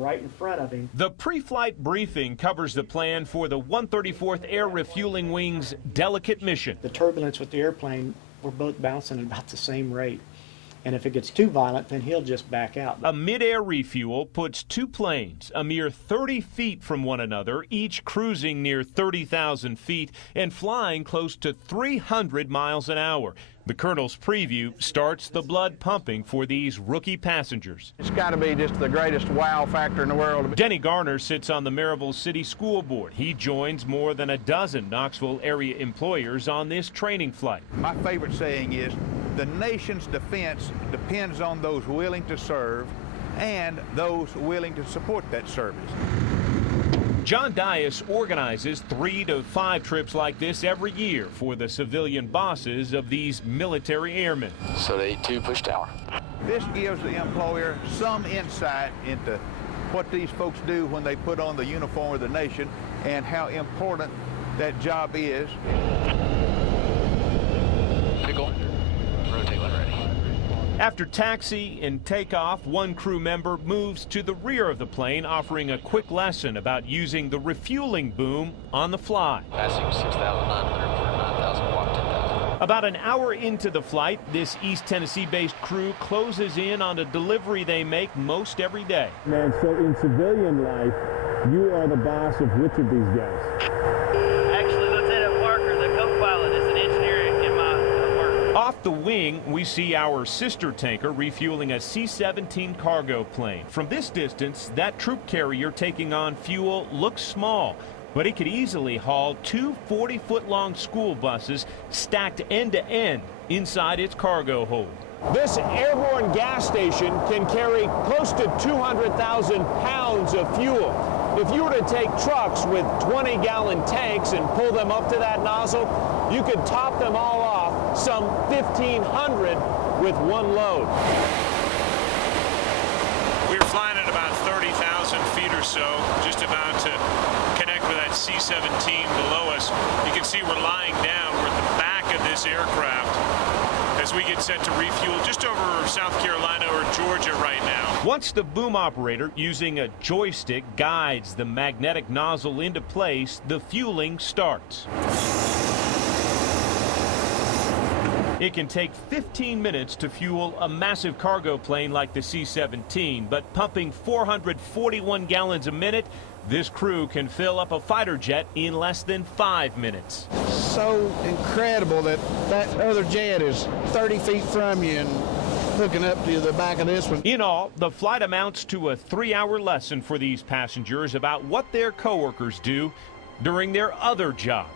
right in front of him. The pre-flight briefing covers the plan for the 134th Air Refueling Wing's delicate mission. The turbulence with the airplane, we're both bouncing at about the same rate. And if it gets too violent, then he'll just back out. A mid-air refuel puts two planes a mere 30 feet from one another, each cruising near 30,000 feet and flying close to 300 miles an hour. The colonel's preview starts the blood pumping for these rookie passengers. It's got to be just the greatest wow factor in the world. Denny Garner sits on the Maryville City School Board. He joins more than a dozen Knoxville area employers on this training flight. My favorite saying is, the nation's defense depends on those willing to serve and those willing to support that service. John Dias organizes 3 to 5 trips like this every year for the civilian bosses of these military airmen. So they 2 push tower. This gives the employer some insight into what these folks do when they put on the uniform of the nation and how important that job is. Pickle. Rotate when ready. After taxi and takeoff, one crew member moves to the rear of the plane, offering a quick lesson about using the refueling boom on the fly. Passing 6,900 for 9,000 watt, 10,000. About an hour into the flight, this East Tennessee-based crew closes in on a delivery they make most every day. Man, so in civilian life, you are the boss of which of these guys? Actually, Lieutenant Parker, the co-pilot, is an engineer in my work. Off the wing, we see our sister tanker refueling a C-17 cargo plane. From this distance, that troop carrier taking on fuel looks small, but it could easily haul 2 40-foot-long school buses stacked end-to-end inside its cargo hold. This airborne gas station can carry close to 200,000 pounds of fuel. If you were to take trucks with 20-gallon tanks and pull them up to that nozzle, you could top them all off some 1,500 with one load. We're flying at about 30,000 feet or so, just about to connect with that C-17 below us. You can see we're lying down. We're at the back of this aircraft as we get set to refuel just over South Carolina or Georgia right now. Once the boom operator using a joystick guides the magnetic nozzle into place, the fueling starts. It can take 15 minutes to fuel a massive cargo plane like the C-17, but pumping 441 gallons a minute, this crew can fill up a fighter jet in less than 5 minutes. So incredible that that other jet is 30 feet from you and hooking up to the back of this one. In all, the flight amounts to a 3-hour lesson for these passengers about what their coworkers do during their other job.